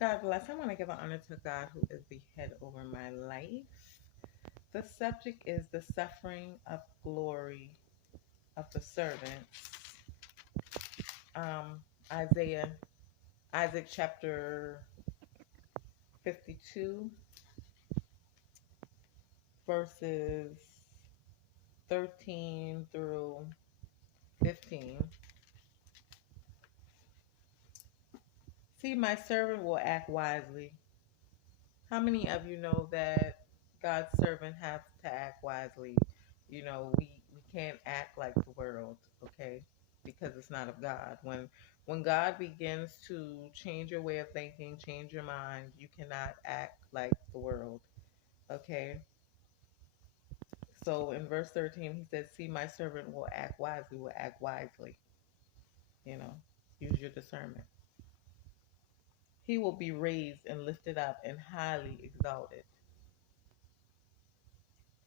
God bless. I want to give an honor to God who is the head over my life. The subject is the suffering of glory of the servants. Um, Isaiah, Isaac chapter 52, verses 13 through 15. See, my servant will act wisely. How many of you know that God's servant has to act wisely? We can't act like the world, okay? Because it's not of God. When God begins to change your way of thinking, change your mind, you cannot act like the world, okay? So in verse 13, he says, "See, my servant will act wisely." You know, use your discernment. He will be raised and lifted up and highly exalted.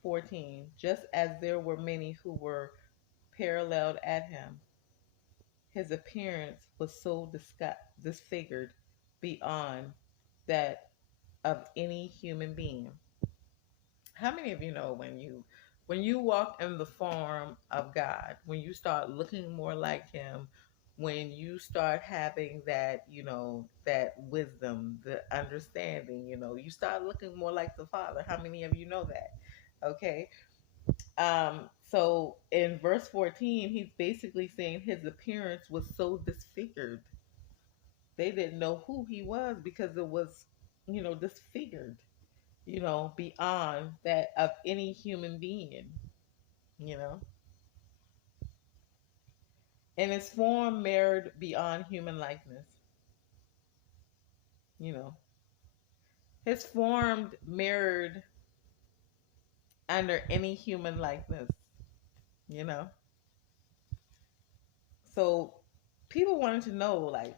14, just as there were many who were paralleled at him, his appearance was so disfigured beyond that of any human being. How many of you know when you walk in the form of God, when you start looking more like him, when you start having that wisdom, the understanding, you start looking more like the Father. How many of you know that? Okay. So in verse 14, he's basically saying his appearance was so disfigured. They didn't know who he was because it was, disfigured, beyond that of any human being, you know. And his form mirrored beyond human likeness, you know. His form mirrored under any human likeness, you know. So people wanted to know, like,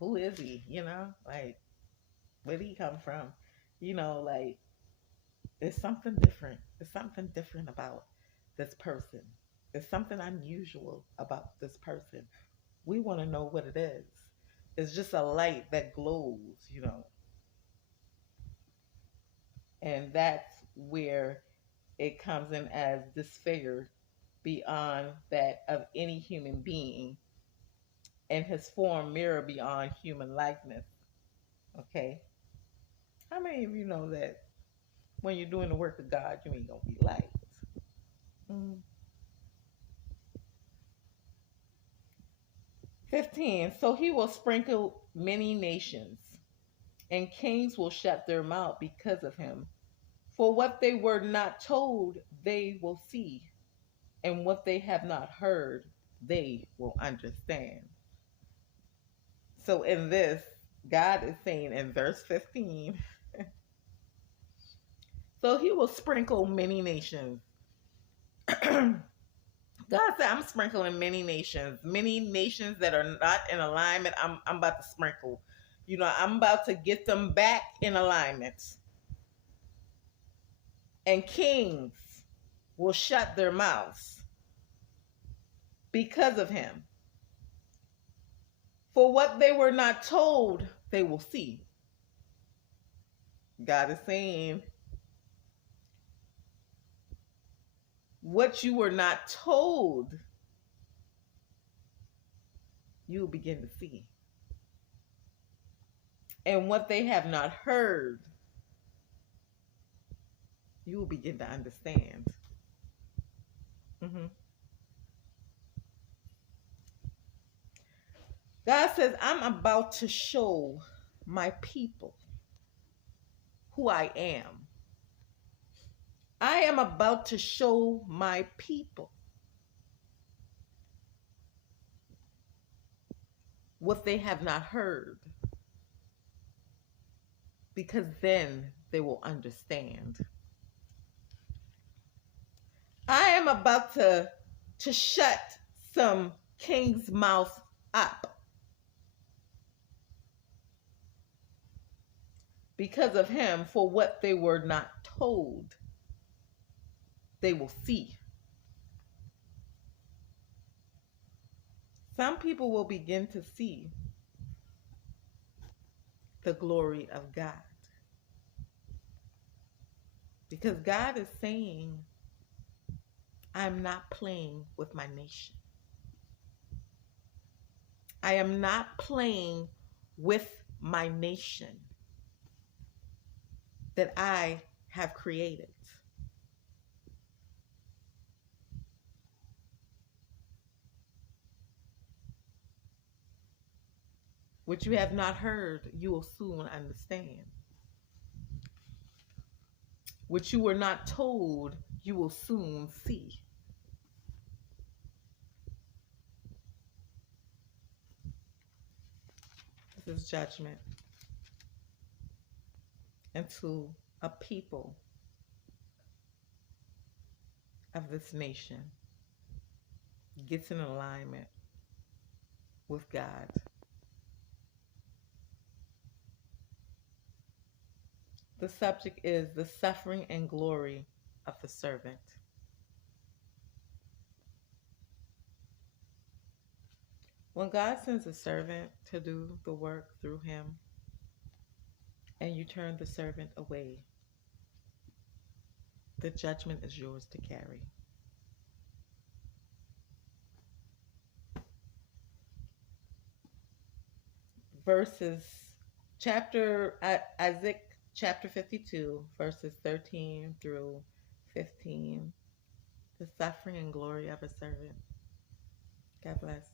who is he? Like, where did he come from? Like, there's something different. There's something different about this person. There's something unusual about this person. We want to know what it is. It's just a light that glows. And that's where it comes in as disfigured beyond that of any human being, and his form mirror beyond human likeness. Okay? How many of you know that when you're doing the work of God, you ain't gonna be liked? Mm. 15. So he will sprinkle many nations, and kings will shut their mouth because of him. For what they were not told, they will see, and what they have not heard, they will understand. So in this, God is saying in verse 15, so he will sprinkle many nations. God said, I'm sprinkling many nations that are not in alignment. I'm about to sprinkle. I'm about to get them back in alignment. And kings will shut their mouths because of him. For what they were not told, they will see. God is saying, what you were not told, you will begin to see. And what they have not heard, you will begin to understand. Mm-hmm. God says, I'm about to show my people who I am. I am about to show my people what they have not heard, because then they will understand. I am about to shut some king's mouth up because of him. For what they were not told, they will see. Some people will begin to see the glory of God. Because God is saying, I'm not playing with my nation. I am not playing with my nation that I have created. What you have not heard, you will soon understand. What you were not told, you will soon see. This is judgment into a people of this nation gets in alignment with God. The subject is the suffering and glory of the servant. When God sends a servant to do the work through him, and you turn the servant away, the judgment is yours to carry. Verses, Isaiah chapter 52, verses 13 through 15. The suffering and glory of a servant. God bless.